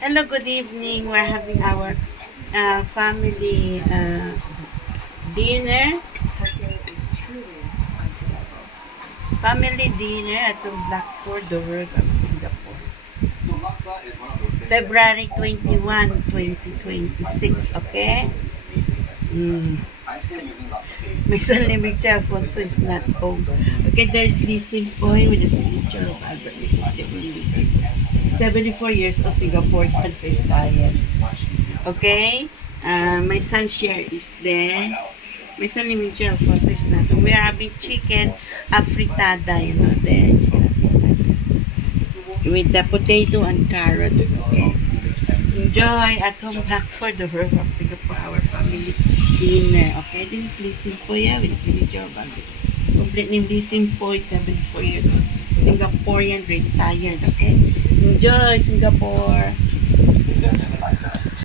Hello, good evening. We're having our family dinner. Family dinner at the Blackford, the work of Singapore. February 21, 2026. Okay? May Limig Cellphone, so it's not home. Okay, there's Lee Boy with the signature of Albert Lee. 74 years of Singaporean retired. Okay? My son share is there. May Limig Cellphone, so it's not home. We are having chicken afritada, there. With the potato and carrots. Okay? Enjoy at home back for the work of Singapore, our family dinner. Okay, this is Lee Simpoy with the signature of Albert. Complete name Lee Simpoy, 74 years old. Singaporean retired. Okay, enjoy Singapore.